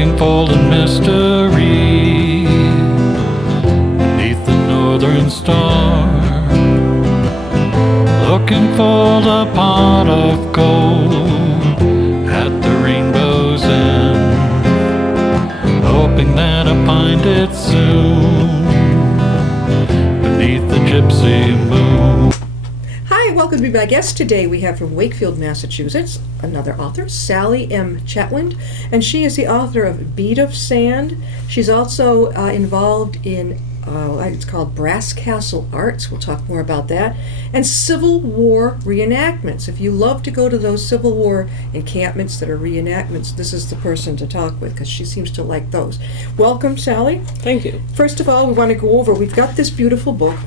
looking for the mystery beneath the northern star, looking for the pot of gold at the rainbow's end, hoping that I find it soon beneath the gypsy moon. Hi, welcome to be my guest today. We have from Wakefield, Massachusetts, another author, Sally M. Chetwynd, and she is the author of Bead of Sand. She's also involved in, it's called Brass Castle Arts. We'll talk more about that. And Civil War reenactments. If you love to go to those Civil War encampments that are reenactments, this is the person to talk with because she seems to like those. Welcome, Sally. Thank you. First of all, we want to go over, we've got this beautiful book.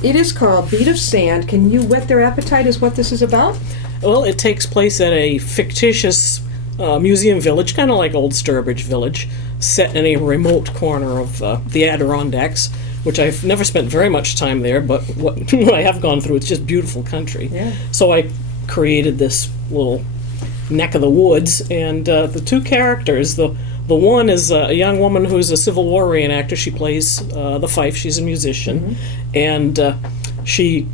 It is called Bead of Sand. Can you whet their appetite as what this is about? Well, it takes place at a fictitious museum village, kind of like Old Sturbridge Village, set in a remote corner of the Adirondacks, which I've never spent very much time there, but what I have gone through, it's just beautiful country. Yeah. So I created this little neck of the woods, and the two characters, the one is a young woman who's a Civil War reenactor. She plays the fife. She's a musician, and she.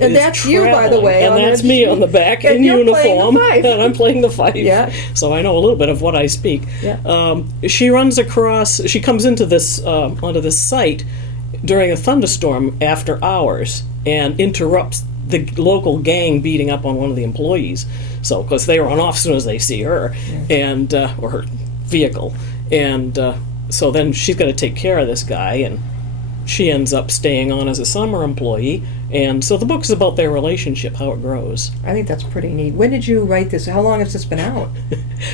And that's you, by the way. And that's me on the back in uniform, and I'm playing the fife. Yeah. So I know a little bit of what I speak. Yeah. She runs across. She comes into this onto this site during a thunderstorm after hours and interrupts the local gang beating up on one of the employees. So because they run off as soon as they see her, and or her vehicle, and so then she's got to take care of this guy, and she ends up staying on as a summer employee, and so the book is about their relationship, how it grows. I think that's pretty neat. When did you write this? How long has this been out?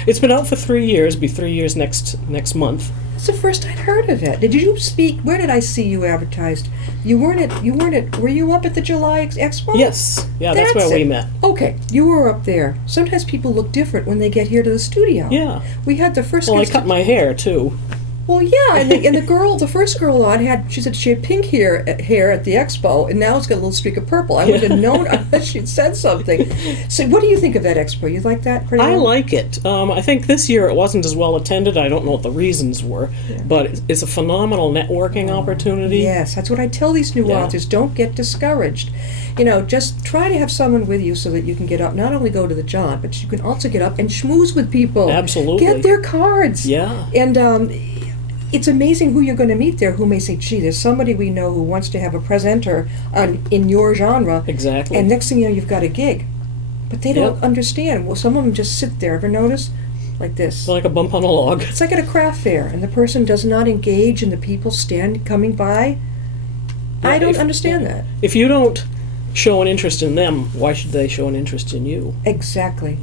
It's been out for 3 years, be 3 years next month. It's the first I'd heard of it. Did you speak? Where did I see you advertised? You weren't at. Were you up at the July Expo? Yes, yeah, that's where we met. Okay, you were up there. Sometimes people look different when they get here to the studio. Yeah. We had the first. Well, I cut my hair too. Well, yeah, and the first girl on she said she had pink hair at the expo, and now it's got a little streak of purple. I would have known unless she'd said something. So, what do you think of that expo? You like that pretty well? I like it. I think this year it wasn't as well attended. I don't know what the reasons were, but it's a phenomenal networking opportunity. Yes, that's what I tell these new authors. Don't get discouraged. Just try to have someone with you so that you can get up, not only go to the job, but you can also get up and schmooze with people. Absolutely. Get their cards. Yeah. And it's amazing who you're going to meet there who may say, gee, there's somebody we know who wants to have a presenter in your genre. Exactly. And next thing you know, you've got a gig. But they don't understand. Well, some of them just sit there. Ever notice? Like this. It's like a bump on a log. It's like at a craft fair, and the person does not engage, and the people coming by. I don't understand that. If you don't show an interest in them, why should they show an interest in you? Exactly.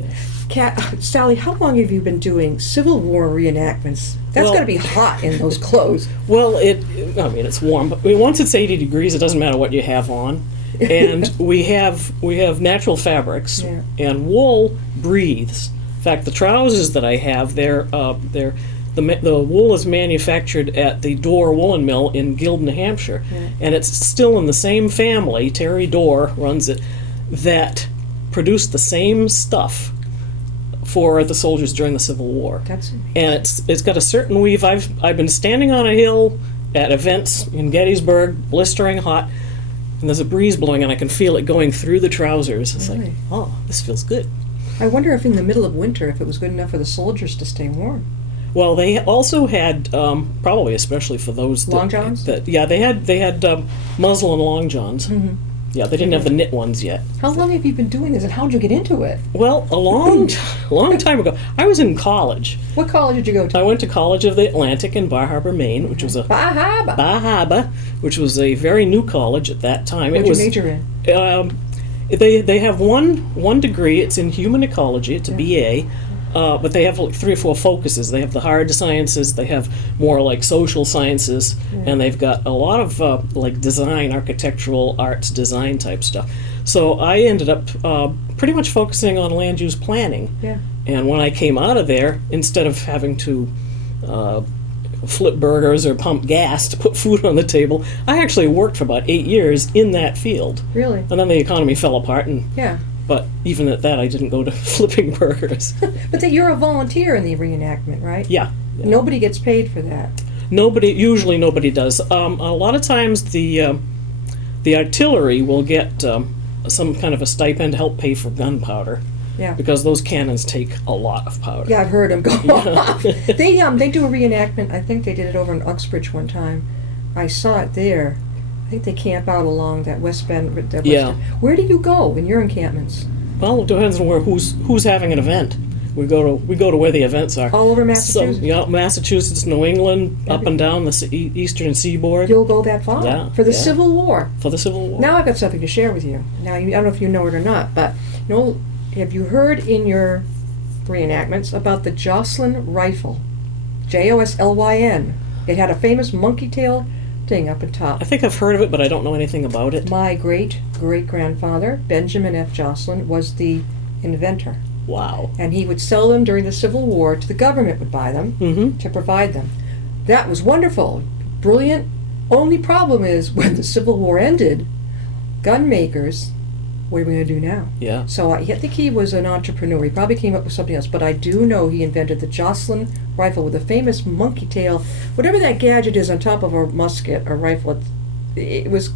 Sally, how long have you been doing Civil War reenactments? That's got to be hot in those clothes. Well, it's warm, but once it's 80 degrees, it doesn't matter what you have on. And we have natural fabrics, and wool breathes. In fact, the trousers that I have, the wool is manufactured at the Dorr Woolen Mill in Guild, New Hampshire, and it's still in the same family. Terry Dorr runs it, that produced the same stuff for the soldiers during the Civil War. That's amazing. And it's got a certain weave. I've been standing on a hill at events in Gettysburg, blistering hot, and there's a breeze blowing, and I can feel it going through the trousers. It's like, oh, this feels good. I wonder if in the middle of winter, if it was good enough for the soldiers to stay warm. Well, they also had, probably especially for those long johns. They had muslin long johns. Mm-hmm. Yeah, they didn't have the knit ones yet. How long have you been doing this, and how did you get into it? Well, a long time ago. I was in college. What college did you go to? I went to College of the Atlantic in Bar Harbor, Maine, which was Bar Harbor, which was a very new college at that time. What did you major in? They have one degree. It's in human ecology. It's a BA. But they have like 3 or 4 focuses. They have the hard sciences, they have more like social sciences, and they've got a lot of like design, architectural, arts, design type stuff. So I ended up pretty much focusing on land use planning. Yeah. And when I came out of there, instead of having to flip burgers or pump gas to put food on the table, I actually worked for about 8 years in that field. Really? And then the economy fell apart, and But even at that, I didn't go to flipping burgers. But that you're a volunteer in the reenactment, right? Yeah. Nobody gets paid for that. Usually nobody does. A lot of times the artillery will get some kind of a stipend to help pay for gunpowder. Yeah. Because those cannons take a lot of powder. Yeah, I've heard them go off. They do a reenactment. I think they did it over in Uxbridge one time. I saw it there. I think they camp out along that West Bend. Yeah. Where do you go in your encampments? Well, it depends on who's having an event. We go to where the events are. All over Massachusetts? So, yeah, Massachusetts, New England, up and down the eastern seaboard. You'll go that far? Yeah, For the yeah. Civil War? For the Civil War. Now I've got something to share with you. Now, I don't know if you know it or not, but have you heard in your reenactments about the Joslyn rifle? Joslyn. It had a famous monkey tail thing up at top. I think I've heard of it, but I don't know anything about it. My great-great-grandfather, Benjamin F. Joslyn, was the inventor. Wow. And he would sell them during the Civil War to the government, would buy them to provide them. That was wonderful, brilliant. Only problem is when the Civil War ended, gun makers, what are we going to do now? Yeah. So I think he was an entrepreneur. He probably came up with something else, but I do know he invented the Joslyn rifle with a famous monkey tail, whatever that gadget is on top of a musket or rifle. It was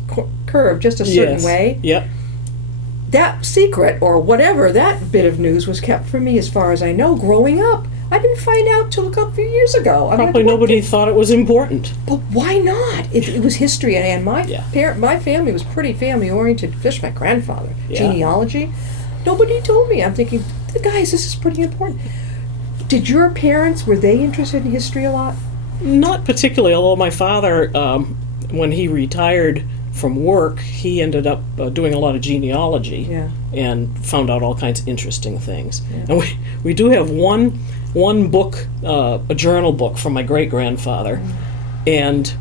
curved just a certain way. Yep. That secret, or whatever, that bit of news was kept from me as far as I know growing up. I didn't find out till a couple of years ago. Probably nobody thought it was important. But why not? It was history, and my Yeah. my family was pretty family-oriented, especially my grandfather. Yeah. Genealogy. Nobody told me. I'm thinking, guys, this is pretty important. Did your parents, were they interested in history a lot? Not particularly, although my father, when he retired from work, he ended up doing a lot of genealogy and found out all kinds of interesting things. Yeah. And we do have one book, a journal book from my great-grandfather, and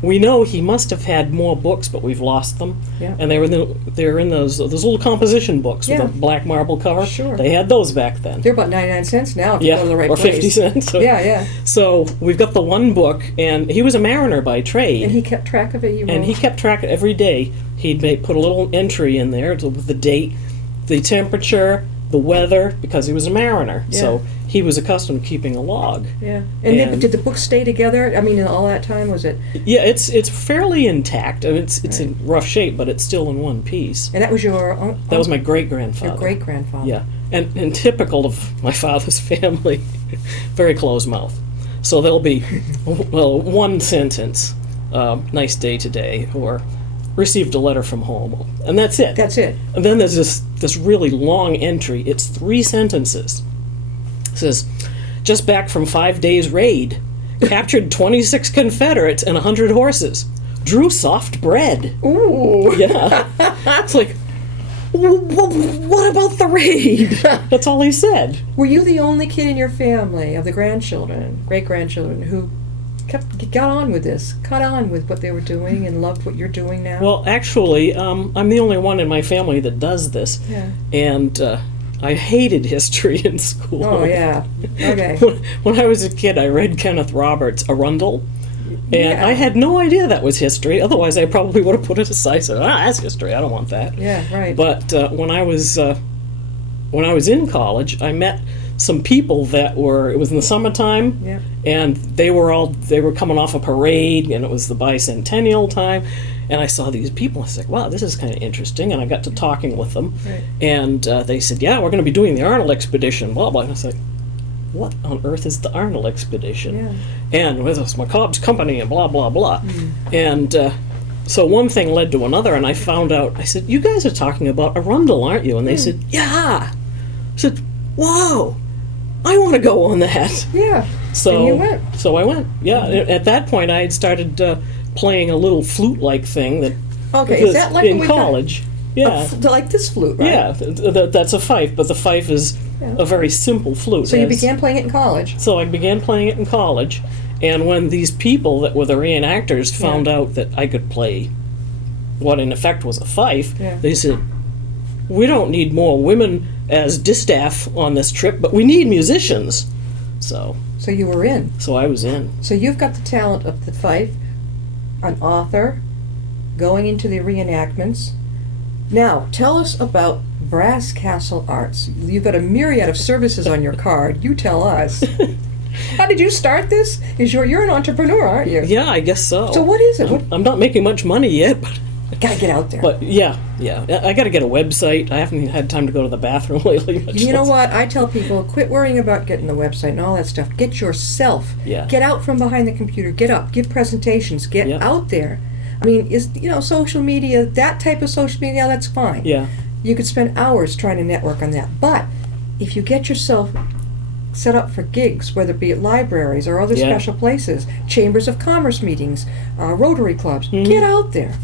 we know he must have had more books, but we've lost them. Yeah. And they're in those little composition books with Yeah. a black marble cover. Sure. They had those back then. They're about 99 cents now if you go to the right or place. 50 cents. So, Yeah. So we've got the one book, and he was a mariner by trade. And he kept track of it? And he kept track of every day. He'd put a little entry in there with the date, the temperature, the weather, because he was a mariner. Yeah. So he was accustomed to keeping a log. Yeah. And then, did the books stay together? I mean, in all that time, was it? Yeah, it's fairly intact. I mean, it's in rough shape, but it's still in one piece. And that was your That was my great-grandfather. your great-grandfather. Yeah, and typical of my father's family, very closed mouth. So there'll be, well, one sentence, nice day today, or received a letter from home, and that's it. That's it. And then there's this really long entry. It's 3 sentences. It says, just back from 5 days raid, captured 26 Confederates and 100 horses, drew soft bread. Ooh. Yeah. It's like, what about the raid? That's all he said. Were you the only kid in your family of the grandchildren, great-grandchildren, who got on with this, caught on with what they were doing and loved what you're doing now? Well, actually, I'm the only one in my family that does this. Yeah. And I hated history in school. Oh, yeah. Okay. When I was a kid, I read Kenneth Roberts' Arundel. And Yeah. I had no idea that was history. Otherwise, I probably would have put it aside and said, that's history. I don't want that. Yeah, right. But when I was in college, I met some people that it was in the summertime, Yeah. and they were coming off a parade, and it was the bicentennial time, and I saw these people. I was like, wow, this is kind of interesting, and I got to talking with them, Right. and they said, yeah, we're going to be doing the Arnold Expedition, blah, blah. And I was like, what on earth is the Arnold Expedition? Yeah. And with us, McCobb's company, and blah, blah, blah. Mm. And so one thing led to another, and I found out, I said, you guys are talking about Arundel, aren't you? And they said, yeah. I said, whoa, I want to go on that. Yeah. So And you went. So I went. Yeah. At that point, I had started playing a little flute-like thing that. Okay, is that like in what we got- college? Yeah. Like this flute, right? Yeah. That's a fife, but the fife is Yeah. a very simple flute. So you It has- began playing it in college. So I began playing it in college, and when these people that were the reenactors found out that I could play what in effect was a fife, Yeah. they said, we don't need more women as distaff on this trip, but we need musicians. So So you were in. so I was in. So you've got the talent of the fife, an author, going into the reenactments. Now, tell us about Brass Castle Arts. You've got a myriad of services on your card. You tell us. How did you start this? You're an entrepreneur, aren't you? Yeah, I guess so. So what is it? I'm not making much money yet, but Gotta get out there. But yeah, I got to get a website. I haven't had time to go to the bathroom lately. You know what? I tell people, quit worrying about getting the website and all that stuff. Get yourself. Yeah. Get out from behind the computer. Get up. Give presentations. Get Yeah. out there. I mean, social media, that type of social media, that's fine. Yeah, You could spend hours trying to network on that. But if you get yourself set up for gigs, whether it be at libraries or other Yeah. special places, chambers of commerce meetings, Rotary clubs, Mm-hmm. get out there.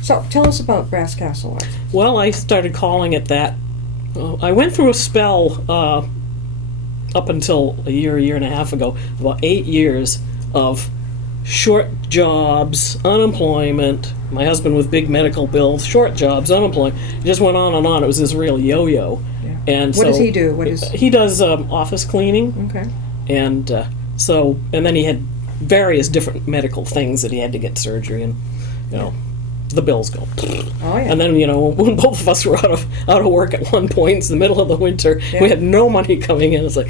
So tell us about Brass Castle Arts. well, I started calling it that. I went through a spell up until a year and a half ago, about 8 years of short jobs, unemployment, my husband with big medical bills, short jobs, unemployment. It just went on and on. It was this real yo-yo. Yeah. And What so does he do? What is? he does office cleaning, Okay. and and then he had various different medical things that he had to get surgery, and the bills go. Oh yeah. And then when both of us were out of work at one point, it's the middle of the winter, Yeah. we had no money coming in. It's like,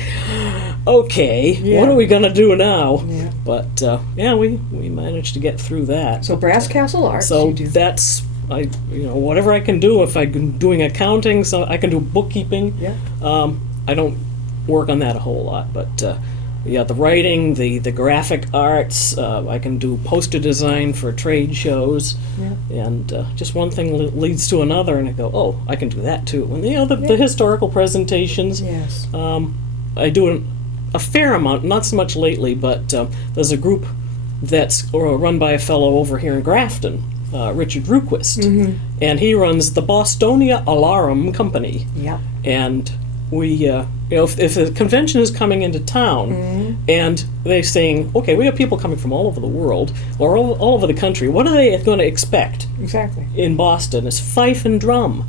okay, Yeah. what are we gonna do now? Yeah. But we managed to get through that. So Brass Castle Arts. So you do. that's whatever I can do. If I'm doing accounting, so I can do bookkeeping. Yeah. I don't work on that a whole lot, but the writing, the graphic arts, I can do poster design for trade shows, Yeah. and just one thing leads to another, and I go, oh, I can do that too. And the historical presentations, Yes. I do a fair amount, not so much lately, but there's a group that's run by a fellow over here in Grafton, Richard Ruquist, Mm-hmm. and he runs the Bostonia Alarum Company. Yeah. And we, if a convention is coming into town and they're saying, okay, we have people coming from all over the world or all over the country, what are they going to expect Exactly. in Boston? Is fife and drum.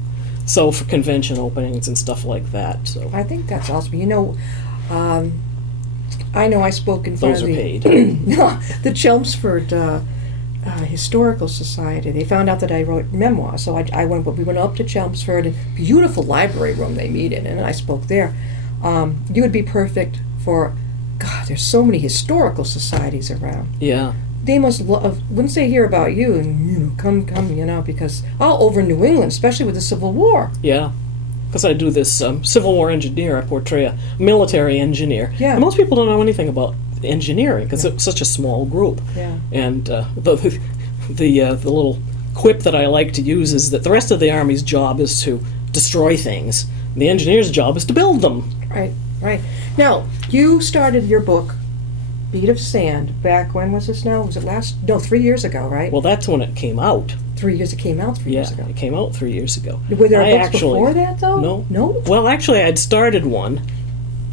So for convention openings and stuff like that. So I think that's awesome. I know I spoke in front those of are the paid. no, the Chelmsford Historical Society. They found out that I wrote memoirs, so we went up to Chelmsford, and beautiful library room they meet in, and I spoke there. You would be perfect for, God, there's so many historical societies around. Yeah. They must love, once they hear about you, and come, because all over New England, especially with the Civil War. Yeah. Because I do this Civil War engineer. I portray a military engineer. Yeah. And most people don't know anything about engineering because it's such a small group. Yeah. And the little quip that I like to use is that the rest of the Army's job is to destroy things. The engineer's job is to build them. Right, right. Now, you started your book, Beat of Sand, back, when was this now? Was it 3 years ago, right? Well, that's when it came out. 3 years, it came out 3 years ago. It came out 3 years ago. Were there I books before that, though? No. No? Well, actually, I'd started one,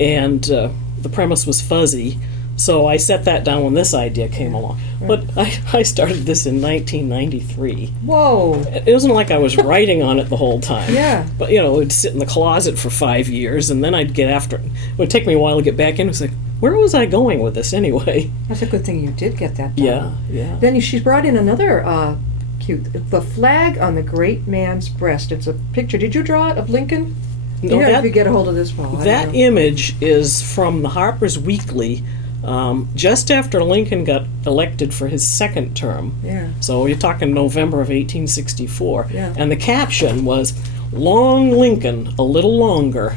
and the premise was fuzzy, so I set that down when this idea came along. But I started this in 1993. Whoa. It wasn't like I was writing on it the whole time. Yeah. But, it'd sit in the closet for 5 years, and then I'd get after it. It would take me a while to get back in. It was like, where was I going with this anyway? That's a good thing you did get that done. Yeah. Then she brought in another cute, the flag on the great man's breast. It's a picture. Did you draw it of Lincoln? No, If you get a hold of this, Paul. I don't That know. image is from the Harper's Weekly, just after Lincoln got elected for his second term. Yeah. So you're talking November of 1864. Yeah. And the caption was, "Long Lincoln, a little longer."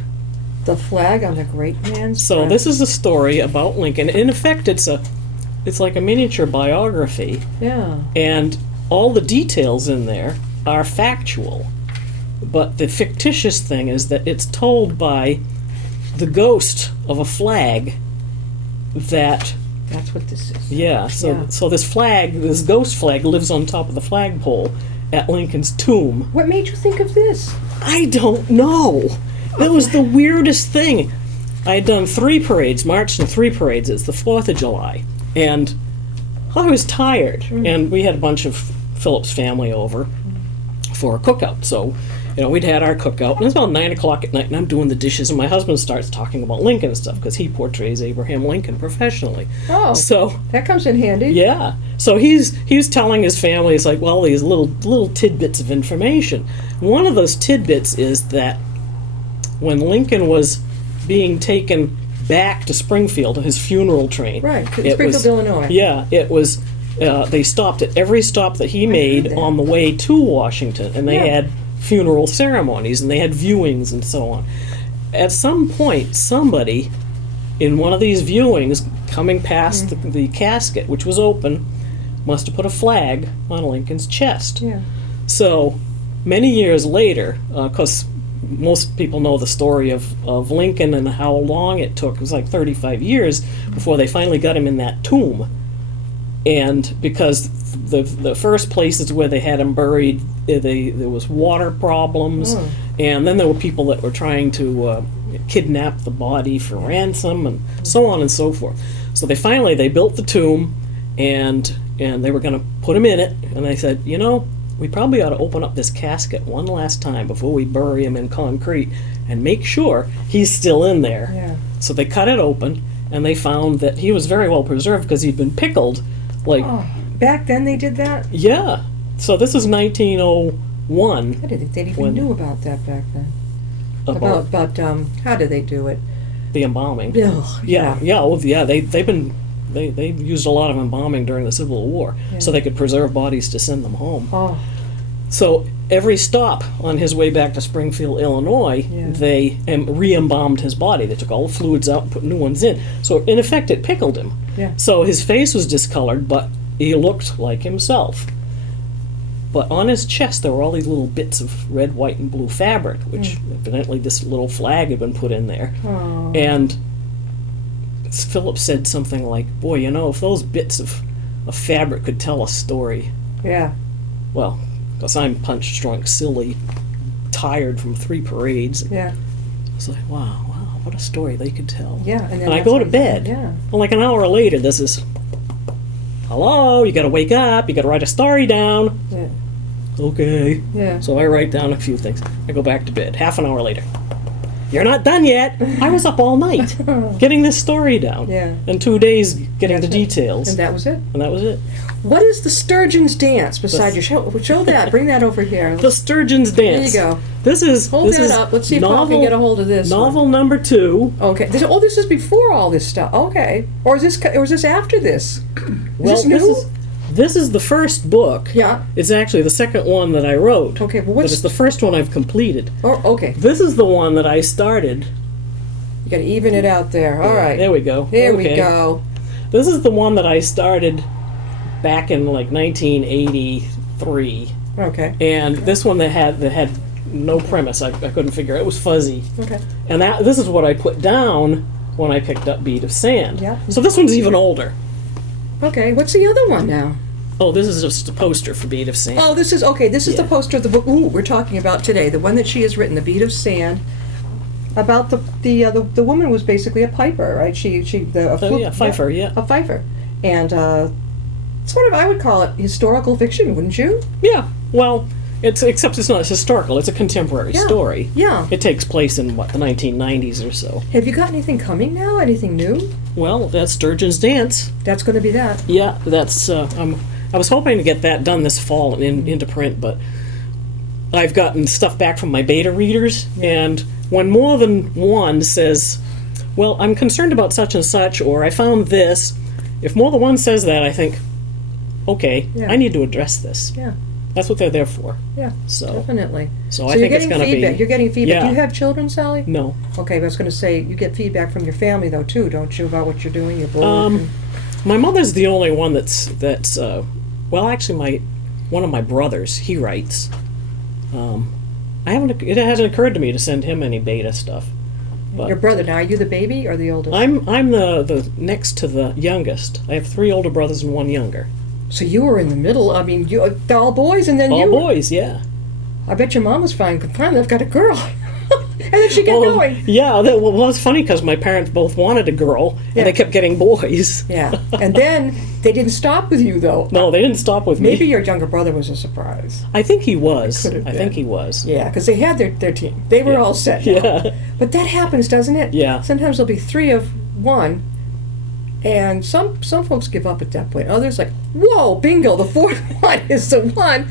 The flag on the great man's So breast. this is a story about Lincoln. In effect, it's like a miniature biography, Yeah. and all the details in there are factual. But the fictitious thing is that it's told by the ghost of a flag that, That's what this is. yeah, so Yeah. so this flag, this ghost flag, lives on top of the flagpole at Lincoln's tomb. What made you think of this? I don't know. That was the weirdest thing. I had done 3 parades, marched in 3 parades. It's the 4th of July. And I was tired. And we had a bunch of Phillips family over for a cookout. So, we'd had our cookout. And it was about 9 o'clock at night, and I'm doing the dishes. And my husband starts talking about Lincoln and stuff because he portrays Abraham Lincoln professionally. Oh, So, that comes in handy. yeah. So he's telling his family, it's like, well, these little tidbits of information. One of those tidbits is that when Lincoln was being taken back to Springfield, his funeral train. Right, it Springfield, was- Illinois. Yeah, it was. They stopped at every stop that he made that. on the way to Washington, and they Yeah. had funeral ceremonies and they had viewings and so on. At some point, somebody in one of these viewings, coming past the casket, which was open, must have put a flag on Lincoln's chest. Yeah. So many years later, because most people know the story of Lincoln and how long it took. It was like 35 years before they finally got him in that tomb. And because the first places where they had him buried, there was water problems, and then there were people that were trying to kidnap the body for ransom, and so on and so forth. So they built the tomb, and they were going to put him in it, and they said, you know, we probably ought to open up this casket one last time before we bury him in concrete and make sure he's still in there. Yeah. So they cut it open, and they found that he was very well preserved because he'd been pickled. Like, Oh, back then they did that? yeah. So this is 1901. I didn't think they even When- knew about that back then. About About how did they do it? the embalming. Ugh, Yeah, yeah, well, yeah. They used a lot of embalming during the Civil War, so they could preserve bodies to send them home. Oh, So every stop on his way back to Springfield, Illinois, Yeah. they re-embalmed his body. They took all the fluids out and put new ones in. So in effect, it pickled him. Yeah. So his face was discolored, but he looked like himself. But on his chest, there were all these little bits of red, white, and blue fabric, which evidently this little flag had been put in there. oh. And Philip said something like, boy, you know, if those bits of fabric could tell a story. Yeah. Well, because I'm punch drunk, silly, tired from 3 parades. Yeah. It's like, wow, what a story they could tell. Yeah. And, then And I that's go what to he bed. said, Yeah. Well, like an hour later, this is, hello, you gotta wake up, you gotta write a story down. Yeah. Okay. Yeah. So I write down a few things. I go back to bed. Half an hour later. You're not done yet. I was up all night getting this story down. Yeah. And 2 days getting the That's it. details. And that was it. And that was it. What is the Sturgeon's dance beside The- you? Show that. Bring that over here. The Sturgeon's Dance. There you go. This is Hold this that is up. Let's see if Paul can get a hold of this one. Novel number 2. Okay. This is before all this stuff. Okay. Or is this after this? Well, this new? this is the first book. Yeah. It's actually the second one that I wrote. Okay. Well, But what's? it's the first one I've completed. Oh, okay. This is the one that I started. You got to even it out there. All right. There we go. There Okay. we go. This is the one that I started back in like 1983. Okay. And this one that had no premise. I couldn't figure it was fuzzy. Okay. And this is what I put down when I picked up Beat of Sand. Yeah. So this one's even older. Okay. What's the other one now? Oh, this is just a poster for Beat of Sand. Oh, this is okay. This is the Yeah. poster of the book. Ooh, we're talking about today, the one that she has written, "The Beat of Sand." About the woman was basically a piper, right? Yeah, Pfeiffer, yeah. A Pfeiffer, and sort of I would call it historical fiction, wouldn't you? Yeah. Well, except it's not historical. It's a contemporary Yeah. story. Yeah. It takes place in the 1990s or so. Have you got anything coming now? Anything new? Well, that's Sturgeon's Dance. That's going to be that. Yeah, that's. I was hoping to get that done this fall and into print, but I've gotten stuff back from my beta readers, and when more than one says, "Well, I'm concerned about such and such," or "I found this," if more than one says that, I think, "Okay, Yeah. I need to address this." Yeah. That's what they're there for. Yeah. So, Definitely. so So I you're think it's getting going to feedback. be. You're getting feedback. Yeah. Do you have children, Sally? No. Okay, I was going to say you get feedback from your family though too, don't you, about what you're doing, your book? My mother's the only one that's well, actually, one of my brothers, he writes. It hasn't occurred to me to send him any beta stuff. But Your brother. Now, are you the baby or the oldest? I'm the next to the youngest. I have 3 older brothers and 1 younger. So you were in the middle. I mean, they're all boys, and then All you. boys, yeah. I bet your mom was fine. Finally, I've got a girl. And then she kept going. Yeah, well, it's funny because my parents both wanted a girl, Yeah. and they kept getting boys. Yeah. And then they didn't stop with you, though. No, they didn't stop with Maybe me. your younger brother was a surprise. I think he was. It could have I think been. he was. Yeah, because they had their team. They were Yeah. all set. now. Yeah. But that happens, doesn't it? Yeah. Sometimes there'll be 3 of one, and some folks give up at that point. Others like, whoa, bingo, the 4th one is the one.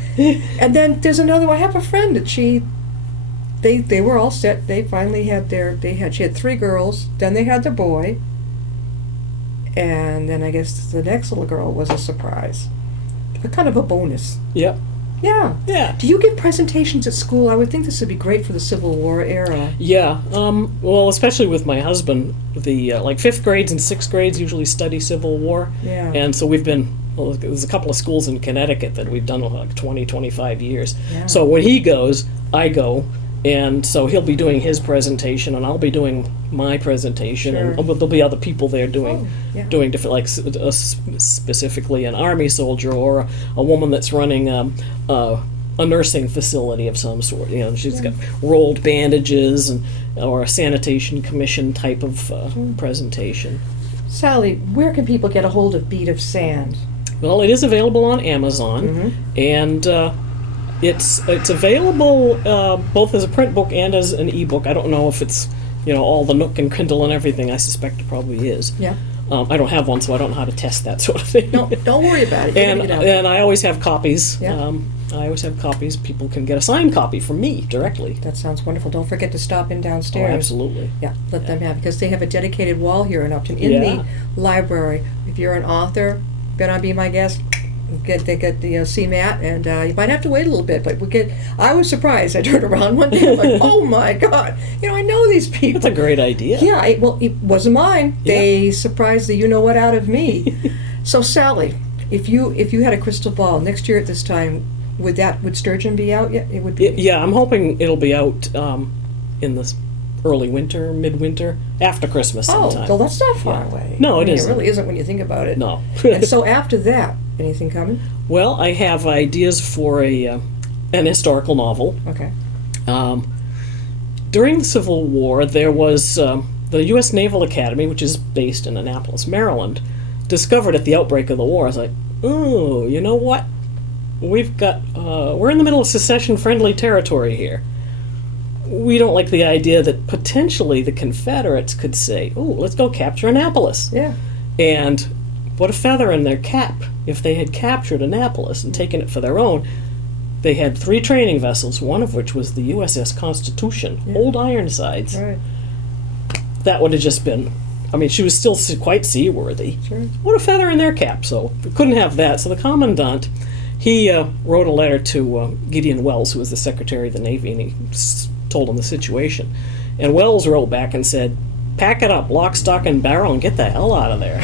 And then there's another one. I have a friend that she they were all set. They finally had she had 3 girls, then they had the boy, and then I guess the next little girl was a surprise. A kind of a bonus. Yep. Yeah. Yeah. Do you give presentations at school? I would think this would be great for the Civil War era. Yeah. Well, especially with my husband, the like 5th grades and 6th grades usually study Civil War. Yeah. And so we've been, well, there's a couple of schools in Connecticut that we've done like 20, 25 years. Yeah. So when he goes, I go. And so he'll be doing his presentation, and I'll be doing my presentation, Sure. and there'll be other people there doing yeah. doing different, like specifically an army soldier or a woman that's running a nursing facility of some sort. You know, she's got rolled bandages and or a sanitation commission type of presentation. Sally, where can people get a hold of Bead of Sand? Well, it is available on Amazon, and it's available both as a print book and as an ebook. I don't know if it's, you know, all the Nook and Kindle and everything. I suspect it probably is. Yeah. I don't have one, so I don't know how to test that sort of thing. No, don't worry about it. You're and gonna get out there. and I always have copies. Yeah. I always have copies. People can get a signed copy from me directly. That sounds wonderful. Don't forget to stop in Oh, downstairs. absolutely. Yeah, let them have, because they have a dedicated wall here in Upton in Yeah. the library. If you're an author, better be my guest. Get the see Matt, and you might have to wait a little bit, but I was surprised. I turned around one day, I'm like, oh my God, you know, I know these people. That's a great idea. Yeah, it wasn't mine. Yeah. They surprised the you know what out of me. So Sally, if you had a crystal ball next year at this time, would Sturgeon be out yet? It would be. Yeah, I'm hoping it'll be out in the early winter, midwinter, after Christmas sometime. Oh, well, that's not far Yeah. away. No, I it mean, isn't. It really isn't when you think about it. No. And so after that, anything coming? Well, I have ideas for an historical novel. Okay. During the Civil War, there was the U.S. Naval Academy, which is based in Annapolis, Maryland, discovered at the outbreak of the war. I was like, oh, you know what? We're in the middle of secession-friendly territory here. We don't like the idea that potentially the Confederates could say, oh, let's go capture Annapolis. Yeah. And what a feather in their cap if they had captured Annapolis and taken it for their own. They had 3 training vessels, one of which was the USS Constitution, old Ironsides. Right. That would have just been, I mean, she was still quite seaworthy. Sure. What a feather in their cap. So we couldn't have that. So the commandant, he wrote a letter to Gideon Wells, who was the Secretary of the Navy, and he told him the situation. And Wells wrote back and said, pack it up, lock, stock, and barrel, and get the hell out of there.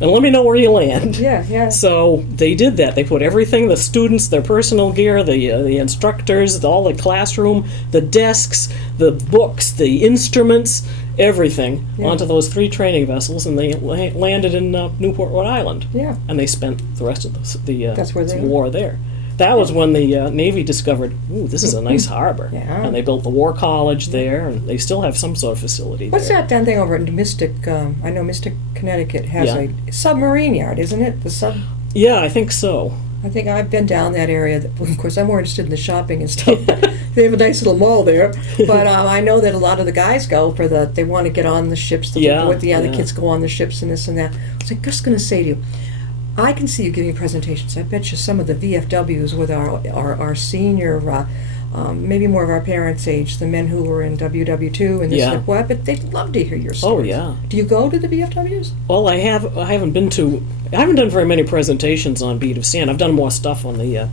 And let me know where you land. Yeah, yeah. So they did that. They put everything, the students, their personal gear, the instructors, all the classroom, the desks, the books, the instruments, everything onto those 3 training vessels, and they landed in Newport, Rhode Island. Yeah. And they spent the rest of the That's where they war there. That was when the Navy discovered, ooh, this is a nice harbor. Yeah. And they built the War College there, and they still have some sort of facility What's there. that damn thing over in Mystic? I know Mystic, Connecticut has Yeah. a submarine yard, isn't it? Yeah, I think so. I think I've been down that area. Of course, I'm more interested in the shopping and stuff. They have a nice little mall there, but I know that a lot of the guys go for they want to get on the ships. The kids go on the ships and this and that. I was just going to say to you, I can see you giving presentations. I bet you some of the VFWs with our senior, maybe more of our parents' age, the men who were in WW2 and this Yeah. and that, but they'd love to hear your Oh, stories. yeah. Do you go to the VFWs? Well, I haven't done very many presentations on Bead of Sand. I've done more stuff on the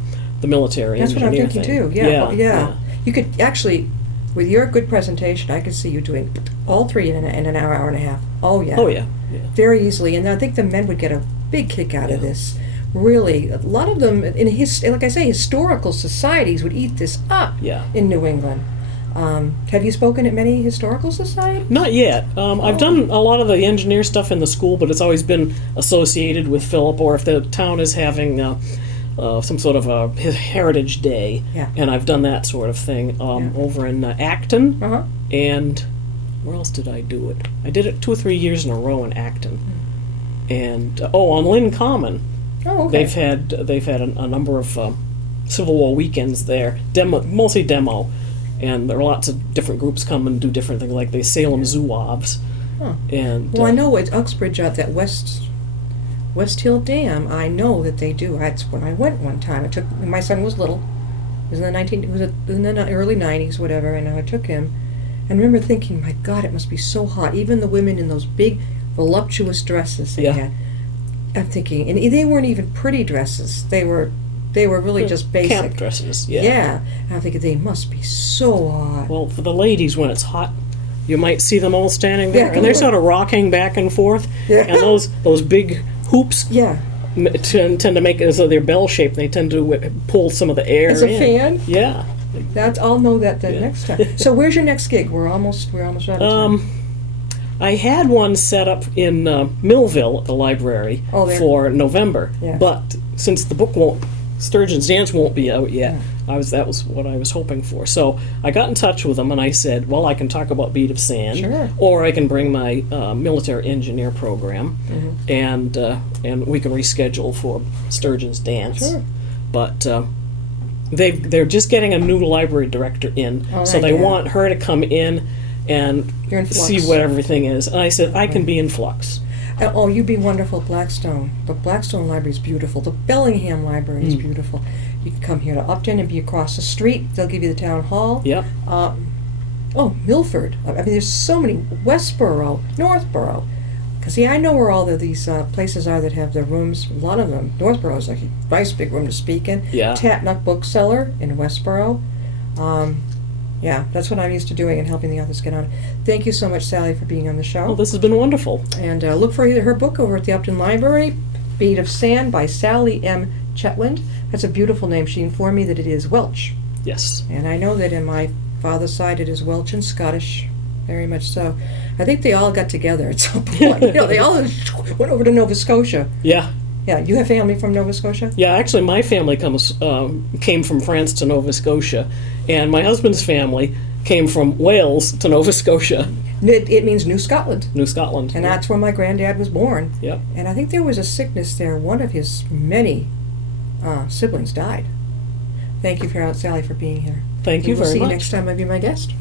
military That's what I'm engineer thinking thing. too. Yeah, yeah. You could actually, with your good presentation, I could see you doing all 3 in an hour, hour and a half. Oh yeah. Oh, yeah. Very easily, and I think the men would get a big kick out of this. Really, a lot of them like I say, historical societies would eat this up. Yeah. In New England. Have you spoken at many historical societies? Not yet. I've done a lot of the engineer stuff in the school, but it's always been associated with Philip, or if the town is having some sort of a heritage day. Yeah. And I've done that sort of thing over in Acton. Uh-huh. And where else did I do it? I did it 2 or 3 years in a row in Acton. And on Lynn Common, Oh, okay. they've had a number of Civil War weekends there, mostly demo, and there are lots of different groups come and do different things, like the Salem Zouaves. Huh. And Well, I know at Uxbridge at that West Hill Dam, I know that they do. That's when I went one time. My son was little, was in the early 90s, whatever, and I took him. And I remember thinking, my God, it must be so hot. Even the women in those big, voluptuous dresses they Yeah. had. I'm thinking, and they weren't even pretty dresses. They were really just basic. Camp dresses, yeah. Yeah. And I'm thinking, they must be so hot. Well, for the ladies, when it's hot, you might see them all standing there, Yeah, and they're come sort of rocking back and forth. Yeah. And those big hoops Yeah. tend to make it as though they're bell-shaped. They tend to pull some of the air As a in. fan? Yeah. I'll know that Yeah. next time. So where's your next gig? We're almost out of time. I had one set up in Millville at the library Oh, there. for November, Yeah. but since the book Sturgeon's Dance won't be out yet, that was what I was hoping for. So I got in touch with them and I said, well, I can talk about Beat of Sand, Sure. or I can bring my military engineer program, Mm-hmm. and we can reschedule for Sturgeon's Dance. Sure. But they're just getting a new library director in, Oh, so they yeah. want her to come in and You're in see flux. what everything is. And I said, I can be in flux. Oh, you'd be wonderful at Blackstone. The Blackstone Library is beautiful. The Bellingham Library is beautiful. You can come here to Upton and be across the street. They'll give you the town hall. Yep. Oh, Milford. I mean, there's so many. Westboro, Northborough. Because, see, I know where all of these places are that have their rooms. A lot of them. Northborough is like a nice big room to speak in. Yeah. Tatnuck Bookseller in Westboro. Yeah, that's what I'm used to doing and helping the authors get on. Thank you so much, Sally, for being on the show. Well, this has been wonderful. And look for her book over at the Upton Library, Beat of Sand by Sally M. Chetwynd. That's a beautiful name. She informed me that it is Welsh. Yes. And I know that in my father's side it is Welsh and Scottish, very much so. I think they all got together at some point. They all went over to Nova Scotia. Yeah. Yeah, you have family from Nova Scotia? Yeah, actually, my family came from France to Nova Scotia, and my husband's family came from Wales to Nova Scotia, It means New Scotland. New Scotland. And that's where my granddad was born. Yep. And I think there was a sickness there. One of his many siblings died. Thank you, Sally, for being here. Thank you We'll very see much. you next time I'll be my guest.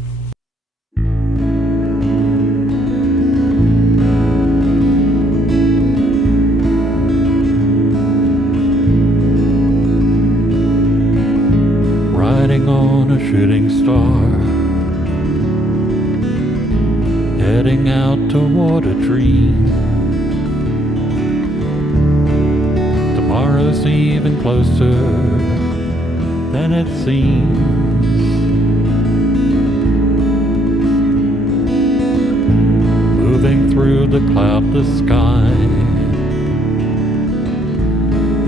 Riding on a shooting star, heading out toward a dream. Tomorrow's even closer than it seems. Moving through the cloudless sky,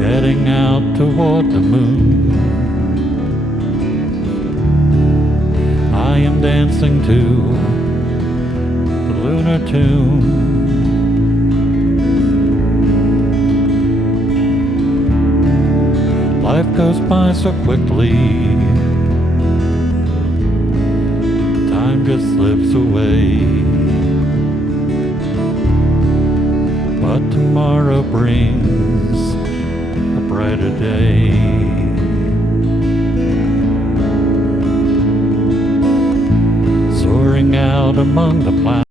heading out toward the moon. I am dancing to the lunar tune. Life goes by so quickly, time just slips away. But tomorrow brings a brighter day. Soaring out among the planets.